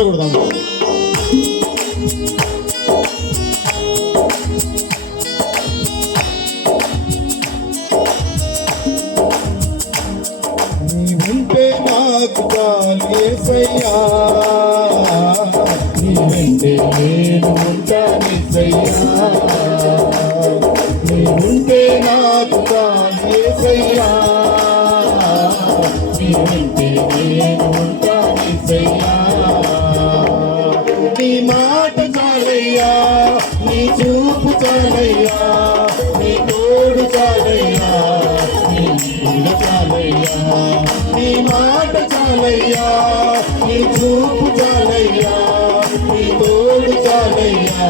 చప్పట్లు కొడదాం. నీవుంటే నాకు చాలు యేసయ్యా, నీవంటే నేను ఉంటానేసయ్యా. నీవుంటే నాకు చాలు యేసయ్యా, నీవంటే నేను ఉంటానేసయ్యా. నీ మాట చాలయ్యా, నీ చూపు చాలయ్యా, నీ తోడు చాలయ్యా, నీ నీడ చాలయ్యా. నీ మాట చాలయ్యా, నీ చూపు చాలయ్యా, నీ తోడు చాలయ్యా,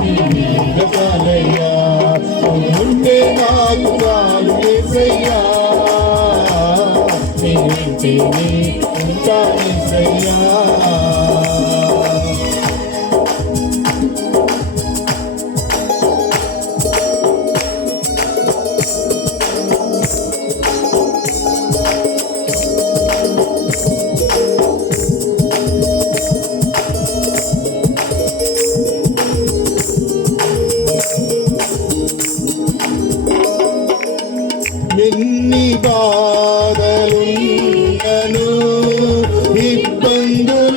నీ నీడ చాలయ్యా. ఉంటే నాకు చాలు యేసయ్యా, నీ వెంటే నీ ఉంటానేసయ్యా. ఎన్ని బాధలున్నను ఇబ్బందులైనను,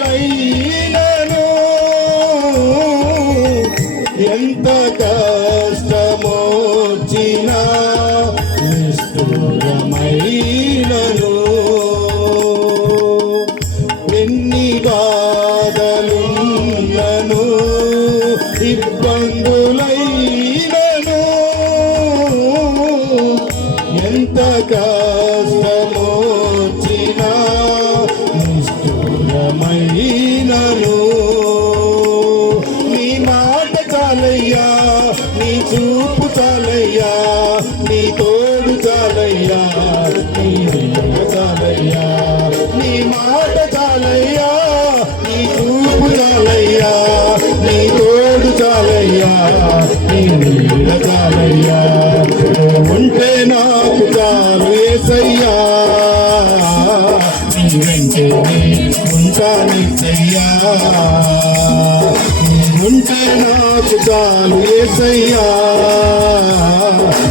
ఎంత కష్టమొచ్చినా నిష్ఠురమైనను. ఎన్ని బాధలున్నను ఇబ్బందులైనను, ఎంత కష్టమొచ్చినా నిష్ఠురమైనను. నీ మాట చాలయ్యా, నీ చూపు చాలయ్యా, నీ తోడు చాలయ్యా, నీ నీడ చాలయ్యా. నీ మాట చాలయ్యా, నీ చూపు చాలయ్యా, నీ తోడు చాలయ్యా, నీ నీడ చాలయ్యా. ఉంటే నాకు చాలు యేసయ్యా, నీ వెంటే ఉంటానేసయ్యా. ఉంటే నాకు చాలు యేసయ్యా,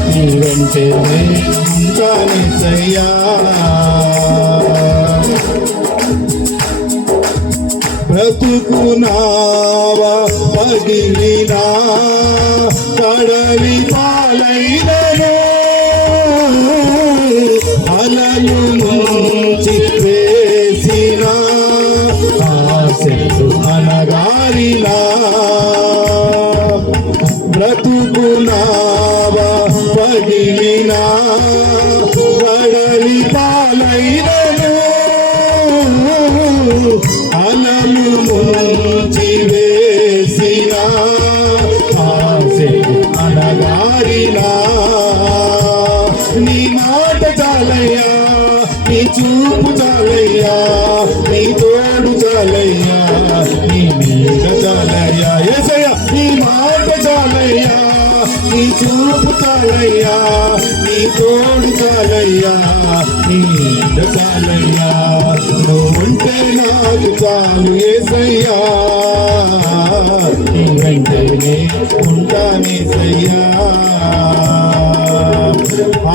నీ వెంటే ఉంటానేసయ్యా. బ్రతుకునావా పగిలినా కడలి పాలైనను, అలలు నుంచి వేసిన ఆశలు అనగారినా. బ్రతుకునావా పగిలినా కడలి పాలైనను, అలలు నుంచి వేసిన ఆశలు అనగారినా. నీ మాట చాలయ్యా, నీ చూపు చాలయ్యా, నీ తోడు చాలయ్యా, నీ నీడ చాలయ్యా. యేసయ్యా నీ మాట చాలయ్యా, నీ చూపు చాలయ్యా, నీ తోడు చాలయ్యా, నీ నీడ చాలయ్యా. నువ్వుంటే నాకు చాలు యేసయ్యా, నీ వెంటనే ఉంటానేసయ్యా.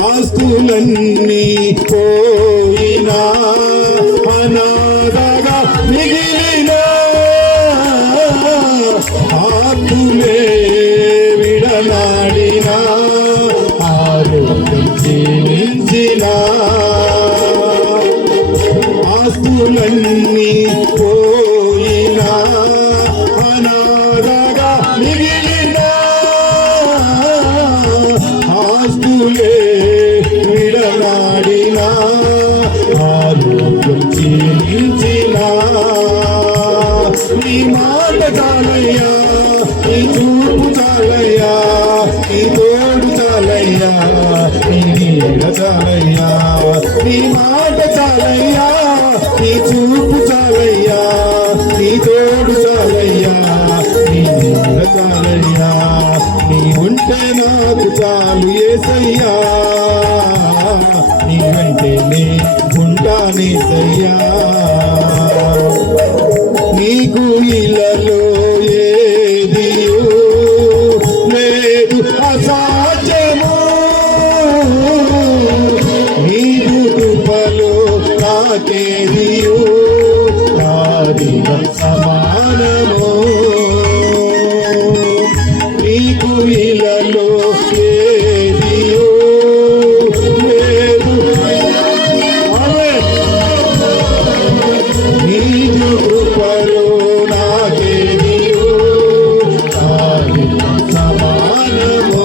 ఆస్తులన్నీ పోయినా అనాథగా మిగిలినా, ఆత్తులే విడనాడినా, ఆరోగ్యం క్షీణించినా. ఆస్తులన్నీ పోయినా అనాథగా మిగిలినా, ఆస్తులే విడనాడినా, ఆరోగ్యం క్షీణించినా. నీ మాట చాలయ్యా, నీ చూపు చాలయ్యా, నీ తోడు చాలయ్యా, నీ నీడ చాలయ్యా. నీ మాట చాలయ్యా, నీ చూపు చాలయ్యా, నీ తోడు చాలయ్యా, నీ నీడ చాలయ్యా. నీ ఉంటే నాకు చాలు యేసయ్యా, నీ వెంటనే ఉంటానేసయ్యా. నీకు నాకేదియో నాదిన సమానము నీకు ఇలలో ఏదియో లేదు నీకు కృపలో నాకేదియో నాదిన సమానము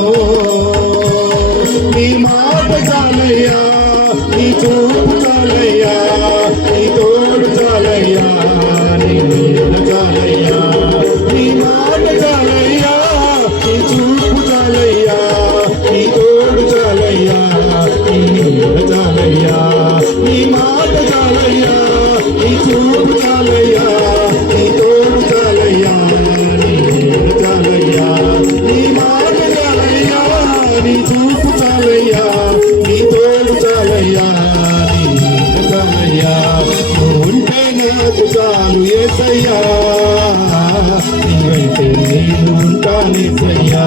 నీ మాట చాలయ్యా నీ చూపు చాలయ్యా నీ తోడు చాలయ్యా నీ నీడ చాలయ్యా నీ మాట చాలయ్యా నీ చూపు చాలయ్యా నీ తోడు చాలయ్యా నీ నీడ చాలయ్యా నీ మాట చాలయ్యా నీ చూపు చాలయ్యా నీ తోడు చాలయ్యా నీ నీడ చాలయ్యా నీ మాట చాలయ్యా నీ చూపు చాలయ్యా నీ తోడు చాలయ్యా నీ నీడ చాలయ్యా నువ్వు ఉంటే నాకు చాలు యేసయ్యా నీవైతే నేను ఉంటానేసయ్యా